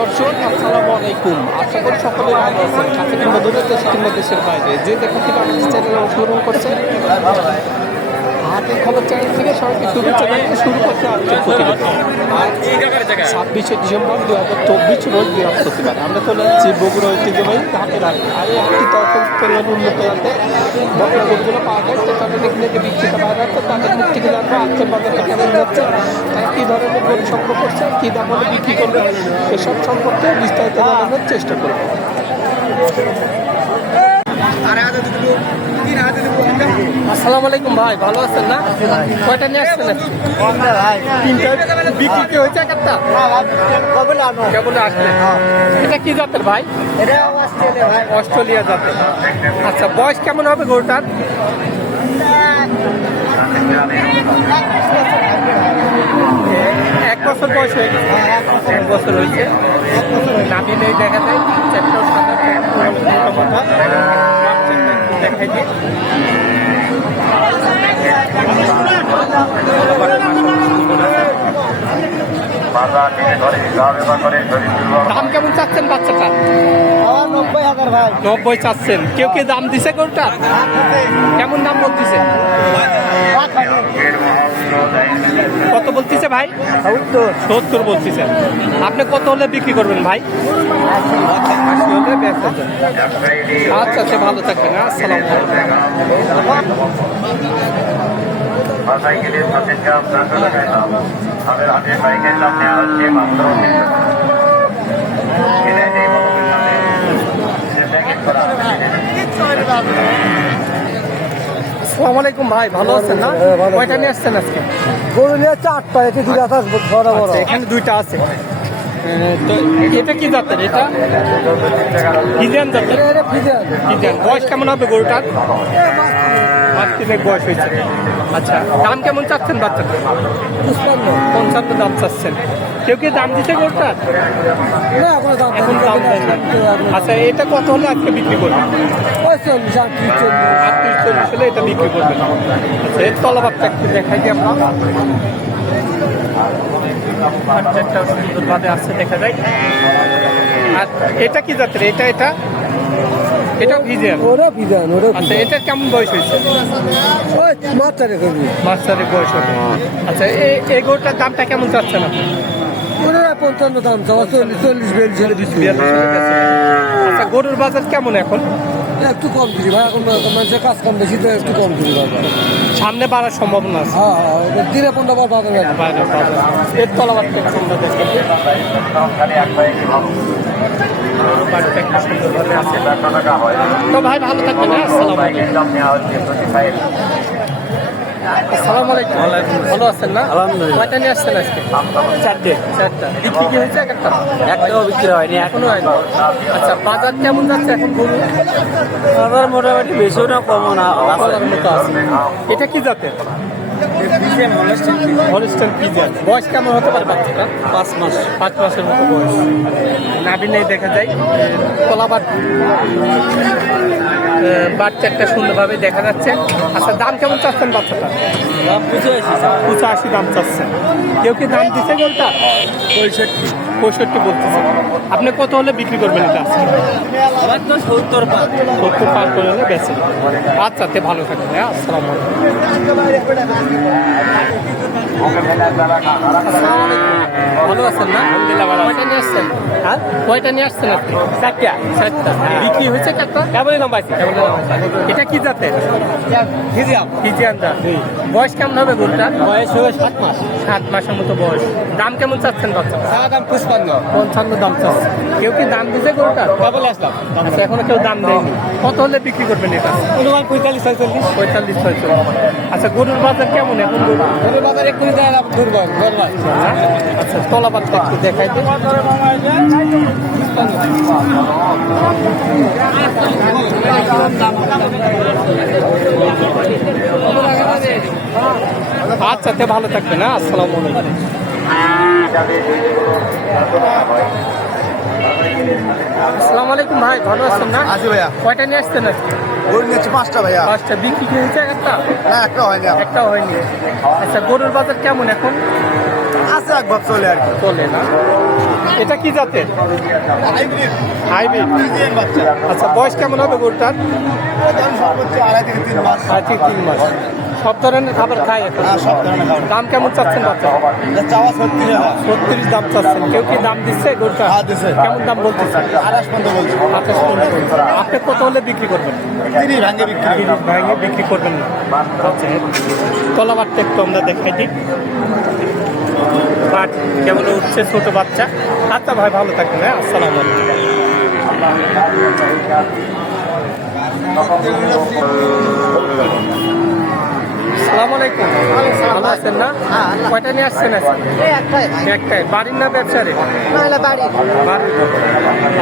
দর্শক, আসসালামু আলাইকুম। আশা করি সকলে ভালো আছেন। কাছে কিংবা দূরে, দেশে কিংবা দেশের বাইরে। যে যেখান থেকে আমাদের চ্যানেল অংশগ্রহণ করছে হাতের খবর চ্যানেল থেকে সবাইকে শুভেচ্ছা জানিয়ে শুরু করতে আজকের প্রতিবেদন। ছাব্বিশে ডিসেম্বর দু হাজার চব্বিশ রোজ বৃহস্পতিবার। আমরা চলে যাচ্ছি বগুড়া ঐতিহ্যবাহী হাটের হাট। আর এই হাটটি তেলের উন্নত হাতে বকরা গরুগুলো পাওয়া যায়। তো তাদের এখানে যে বিক্রিত পাওয়া যাচ্ছে। তাদের মুখ থেকে জানব আজকের বাজারটা কেমন যাচ্ছে। তারা কী ধরনের গরু সংগ্রহ করছে, কী দাম হলে বিক্রি করবে, এসব সম্পর্কে বিস্তারিত জানানোর চেষ্টা করব। আসসালামু আলাইকুম ভাই, ভালো আছেন না? কয়টা নিয়ে আসছেন? তিনটা। বিক্রি কি হয়েছে একটা? কেবল আসলে এটা কি জাতের ভাই? অস্ট্রেলিয়া জাতের। আচ্ছা বয়স কেমন হবে গরুটার? এক বছর বয়স হয়ে গেছে। এক বছর হয়েছে। নামি নেই দেখা যায়। চারটা সাদা দাম কেমন চাচ্ছেন বাচ্চাটা? নব্বই চাচ্ছেন। কেউ কে দাম দিছে গরুটা কেমন দাম বলতেছে? কত বলতেছে ভাই? সত্তর বলতেছে। আপনি কত হলে বিক্রি করবেন ভাই। আচ্ছা আচ্ছা ভালো থাকবেন আসসালাম নেওয়া হচ্ছে মাত্র কিনে নেই বলবেন না। সে প্যাকেট করা আসসালামু আলাইকুম ভাই ভালো আছেন না? হ্যাঁ, কয়টা নিয়ে আসছেন আজকে? গরু নিয়ে চারটা এতে দুটো আছে বড় বড় আচ্ছা, এখানে দুইটা আছে। তো এটা কি জাতের এটা? জাতের? এটা বয়স কেমন হবে গরুটার? পাঁচ তিনের বয়স হয়েছে। আচ্ছা দাম কেমন চাচ্ছেন বাচ্চাটা পঞ্চান্ন দাম চাচ্ছেন। কেউ কি দাম দিচ্ছে গরুটার না এখন দাম এখন দাম দেয় না আচ্ছা এটা কত হলে আজকে বিক্রি করবেন? ওই চল্লিশ চল্লিশ। আটত্রিশ চল্লিশ হলে এটা বিক্রি করবেন। আচ্ছা এর তলাবারটা একটু দেখাই দিই আমরা। বাচ্চাটাও সুন্দরভাবে আসছে দেখা যায়। আর এটা কি জাতের? এটা এটা? এটা ভিজেন ওরা ওরা আচ্ছা এটা কেমন বয়স হয়েছে? ওই মাত্রা রেখে মাস্টারের বয়স হবে। আচ্ছা এই এই গরুটার দামটা কেমন চাচ্ছেন আপনি? ওরা পঞ্চান্ন দাম চাওয়া চল্লিশ চল্লিশ দেবেন। আচ্ছা গরুর বাজার কেমন এখন একটু কম দিবি ভাই এখন মানুষের কাজ কম বেশি তো একটু কম দিবি ভাই সামনে বাড়ার সম্ভাবনা আছে হ্যাঁ হ্যাঁ দিনে পনেরো বার পাবে। এর হয় তো ভাই ভালো থাকবেন হ্যাঁ? আসসালামু আলাইকুম বাইকের দাম নেওয়া হচ্ছে প্রতি ফাইভ আসসালামু আলাইকুম। ভালো আছেন না? আলহামদুলিল্লাহ। কয়টা নিয়ে আসছেন আজকে? চারটে। চারটা। বিক্রি কি হয়েছে এক একটা? একটাও বিক্রি হয়নি এখনও হয়নি। আচ্ছা বাজার কেমন যাচ্ছে এখন গরু আবার মোটামুটি বেশিও না কমও না বাজার মতো আছে। এটা কি জাতের? বয়স কেমন হতে পারে বাচ্চাটা পাঁচ মাস। পাঁচ মাসের মতো বয়স। নাভি নেই দেখা যায়। কলাবার বাচ্চা একটা সুন্দরভাবে দেখা যাচ্ছে। আচ্ছা দাম কেমন চাচ্ছেন বাচ্চাটা পঁচাশি দাম চাচ্ছেন কেউ কি দাম দিছে গোলটা পঁয়ষট্টি। পঁয়ষট্টি বলতেছে। আপনি কত হলে বিক্রি করবেন এটা? সত্তর পাঁচ সত্তর পার করে হলে বেঁচে আচ্ছা তে ভালো থাকবে হ্যাঁ আসসালামু আলাইকুম আসসালামু আলাইকুম। বয়স কেমন হবে গরুটার বয়স হয়ে সাত মাস সাত মাসের মতো বয়স দাম কেমন চাচ্ছেন বাচ্চা দাম পুষ্পান্ন পঞ্চান্ন দাম চাচ্ছে কেউ কি দাম দিছে গরুটার কবে আসলাম এখনও কেউ দাম দেয়নি কত হলে বিক্রি করবেন এটা পঁয়তাল্লিশ ছয়চল্লিশ পঁয়তাল্লিশ ছয়চল্লিশ আচ্ছা গরুর বাজার কেমন এখন? গরু গরুর বাজার আচ্ছা দেখাই আচ্ছা ভালো থাকবে না আসসালামু আলাইকুম। আসসালামু আলাইকুম ভাই ভালো আছেন না? আছি ভাইয়া। কয়টা নিয়ে আসছেন আজকে? গরু নিচ্ছে পাঁচটা ভাইয়া। পাঁচটা। বিক্রি হয়েছে একটা? না একটা হয়নি একটা হয়নি। আচ্ছা গরুর বাজার কেমন এখন? আছে এক ভাব চলে আর চলে না? এটা কি জাতের? হাইব্রিড। আচ্ছা বয়স কেমন হবে গরুটার? আড়াই থেকে তিন মাস। সব ধরনের খাবার খায় এখন। দাম কেমন চাচ্ছেন বাচ্চা ছত্রিশ দাম চাচ্ছেন। কেউ কি দাম দিচ্ছে গরুটা? হ্যাঁ, দিচ্ছে। কেমন দাম বলতেছে? আঠাশ পনেরো আপনি কত হলে বিক্রি করবেন? ভেঙে বিক্রি। করবেন না। তলাবারটা একটু আমরা দেখাই দিই। বাট কেমন উঠছে ছোট বাচ্চা? আচ্ছা ভাই ভালো থাকবেন হ্যাঁ? আসসালামু আলাইকুম। সালাম আলাইকুম। ভালো আছেন না? কয়টা নিয়ে আসছেন? একটাই বাড়ির না ব্যবসারে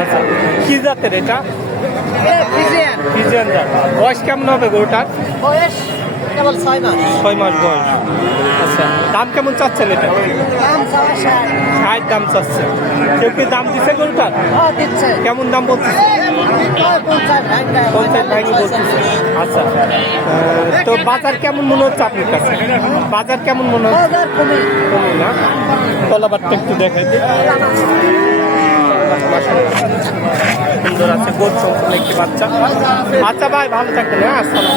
আচ্ছা কি জাতের এটা? বয়স কেমন হবে গরুটার? বয়স কেবল ছয় মাস। ছয় মাস বয়স। আচ্ছা দাম কেমন চাচ্ছেন এটা? ষাট। দাম চাচ্ছেন। কেউ কি দাম দিচ্ছে গরুটার? কেমন দাম বলতেছে? পঞ্চাশ ভাঙি বলতেছে। আচ্ছা তো বাজার কেমন মনে হচ্ছে আপনার কাছে? বাজার কেমন মনে হচ্ছে? বাজার কমে। না? তলাবারটা একটু দেখাই সুন্দর আছে গোট সম্পূর্ণ একটি বাচ্চা। আচ্ছা ভাই ভালো থাকবেন হ্যাঁ আসসালাম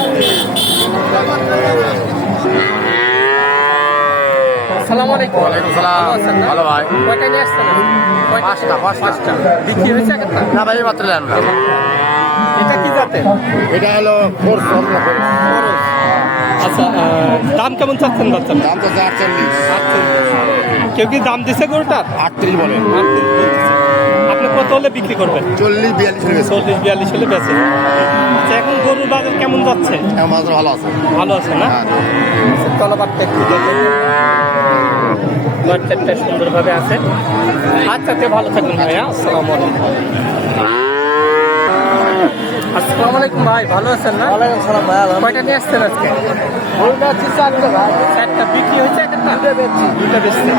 আসসালামু আলাইকুম। ওয়ালাইকুম সালাম। ভালো ভাই। কয়টা নিয়ে আসছেন? পাঁচটা, পাঁচটা। পাঁচটা। বিক্রি হয়েছে একটা না ভাই মাত্র এটা কি জাতের? এটা হলো ফোর আচ্ছা দাম কেমন চাচ্ছেন বাচ্চা দাম তো আটচল্লিশ। কেউ কি দাম দিছে গরুটার আটত্রিশ বলে। আপনি কত হলে বিক্রি করবেন? চল্লিশ বিয়াল্লিশ হলে চল্লিশ বিয়াল্লিশ হলে বেচে। আচ্ছা এখন গরুর বাজার কেমন যাচ্ছে? এখন বাজার ভালো আছে। ভালো আছে না? হ্যাঁ। তলাবারটা একটু বাচ্চাটা সুন্দরভাবে আছে। আচ্ছা তে ভালো থাকবেন ভাইয়া। আসসালামু আলাইকুম। আসসালামু আলাইকুম ভাই ভালো আছেন না? ওয়ালাইকুম সালাম ভাই কয়টা নিয়ে আসছেন আজকে? ওইটা হচ্ছে চারটে ভাই। চারটা বিক্রি হয়েছে একটা? দুটা বেচছে।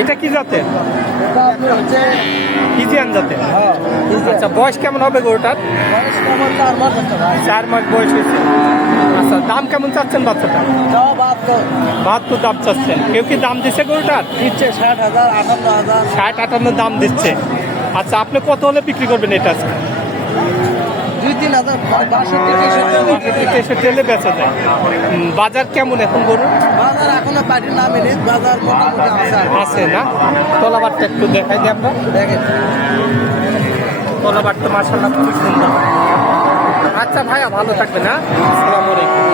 এটা কি জাতের? এটা আপনার হচ্ছে ইজিয়ান জাতের। আচ্ছা বয়স কেমন হবে গরুটার? বয়স কেমন চার মাস হচ্ছে ভাই। চার মাস বয়স হয়েছে। আচ্ছা দাম কেমন চাচ্ছেন বাচ্চাটা? বাহাত্তর। দাম চাচ্ছেন। কেউ কি দাম দিচ্ছে গরুটার? দিচ্ছে ষাট হাজার আটান্ন হাজার। ষাট আটান্ন দাম দিচ্ছে। আচ্ছা আপনি কত হলে বিক্রি করবেন এটা আজকে? তেষট্টি হলে বেচা যায়। বাজার কেমন এখন গরু বাজার এখনও পাটি না এনে বাজার আছে না? তলাবারটা একটু দেখাই দিই আমরা দেখেন। তলাবারটা মার্শাল্লাহ খুবই সুন্দর। আচ্ছা ভাইয়া ভালো থাকবে না আসসালামু আলাইকুম।